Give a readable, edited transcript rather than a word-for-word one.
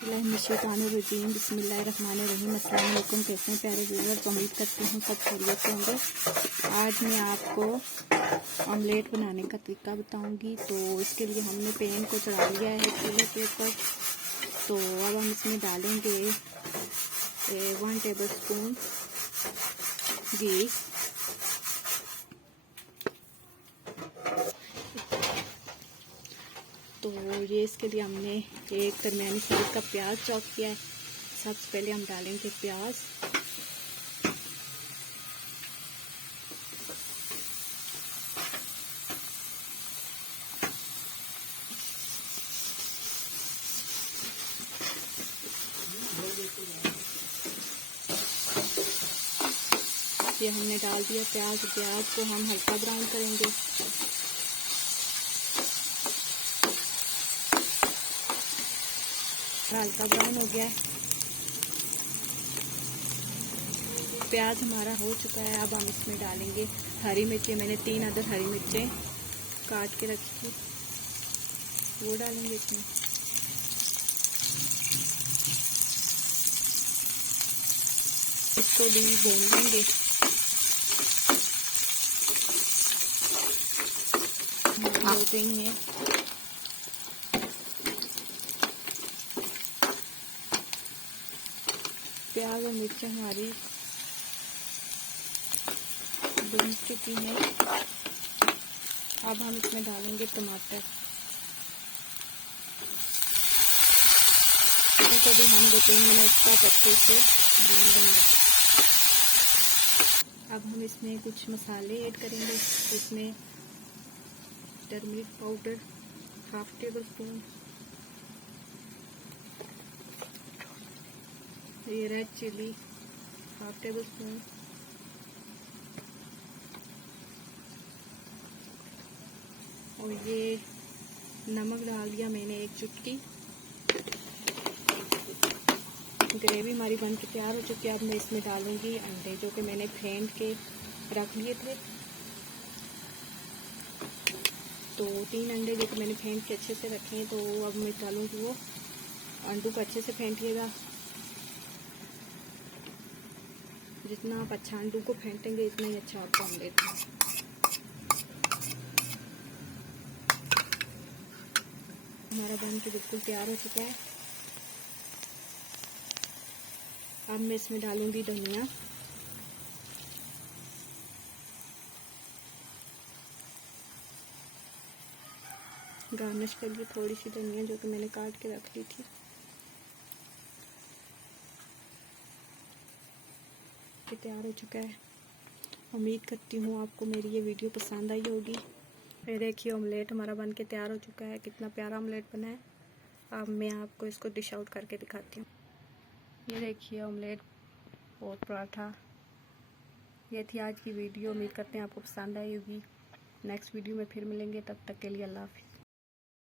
बिस्मिल्लाहिर्रहमानिर्रहीम बिस्मिल्लाहिर्रहमानिर्रहीम। अस्सलाम वालेकुम। कैसे हैं प्यारे व्यूअर्स, उम्मीद करती हूँ सब खैरियत से होंगे। आज मैं आपको ऑमलेट बनाने का तरीका बताऊंगी। तो इसके लिए हमने पैन को चढ़ा लिया है चूल्हे के ऊपर। तो अब हम इसमें डालेंगे 1 टेबलस्पून घी, तो ये इसके लिए हमने एक दरमियानी साइज का प्याज चॉप किया है। सबसे पहले हम डालेंगे प्याज, ये हमने डाल दिया प्याज को हम हल्का ब्राउन करेंगे। हल्का ब्राउन हो गया है, प्याज हमारा हो चुका है। अब हम इसमें डालेंगे हरी मिर्चें। मैंने 3 अदर हरी मिर्चें काट के रखी थी, वो डालेंगे इसमें। इसको भी भून लेंगे। हो गई हैं, प्याज और मिर्च हमारी भून चुकी हैं। अब हम इसमें डालेंगे टमाटर, तो भी हम 2-3 मिनट तक अच्छे से भून देंगे। अब हम इसमें कुछ मसाले ऐड करेंगे। इसमें टर्मरिक पाउडर 1/2 टेबलस्पून, ये रेड चिली 1/2 टेबलस्पून, और ये नमक डाल दिया मैंने 1 चुटकी। ग्रेवी हमारी बन के तैयार हो चुकी है। अब मैं इसमें डालूंगी अंडे, जो कि मैंने फेंट के रख लिए थे। तो 3 अंडे जो कि मैंने फेंट के अच्छे से रखे हैं, तो अब मैं डालूंगी वो। अंडों को अच्छे से फेंटिएगा, जितना आप अच्छा अंडू को फेंटेंगे इतना ही अच्छा आपका ऑमलेट है। हमारा बन के बिल्कुल तैयार हो चुका है। अब मैं इसमें डालूंगी धनिया, गार्निश के लिए थोड़ी सी धनिया जो कि मैंने काट के रख ली थी। तैयार हो चुका है। उम्मीद करती हूँ आपको मेरी ये वीडियो पसंद आई होगी। ये देखिए ऑमलेट हमारा बन के तैयार हो चुका है। कितना प्यारा ऑमलेट बना है। अब मैं आपको इसको डिश आउट करके दिखाती हूँ। ये देखिए ऑमलेट और पराठा। ये थी आज की वीडियो। उम्मीद करते हैं आपको पसंद आई होगी। नेक्स्ट वीडियो में फिर मिलेंगे, तब तक के लिए अल्लाह हाफ़िज़।